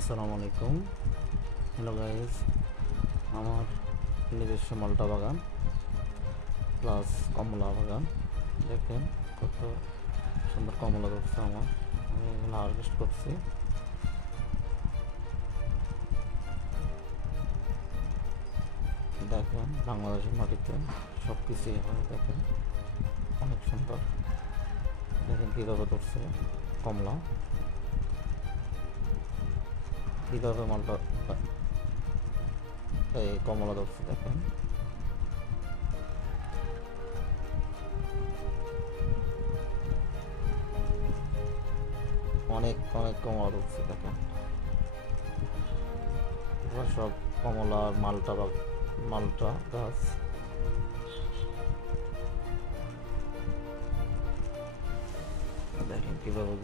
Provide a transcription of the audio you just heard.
আসসালামু আলাইকুম। Hello guys, আমার নিজস্ব মালটা বাগান প্লাস কমলা বাগান। দেখেন কত সুন্দর কমলা ধরছে আমার। আমি এগুলো হারভেস্ট করছি। দেখেন বাংলাদেশের মাটিতে সব কিছুই হয়। দেখেন অনেক সুন্দর। দেখেন কীভাবে ধরছে কমলা, কীভাবে মালটা এই কমলা ধরছে। দেখেন অনেক অনেক কমলা ধরছে। দেখেন এবার সব কমলার মালটা গাছ। দেখেন কীভাবে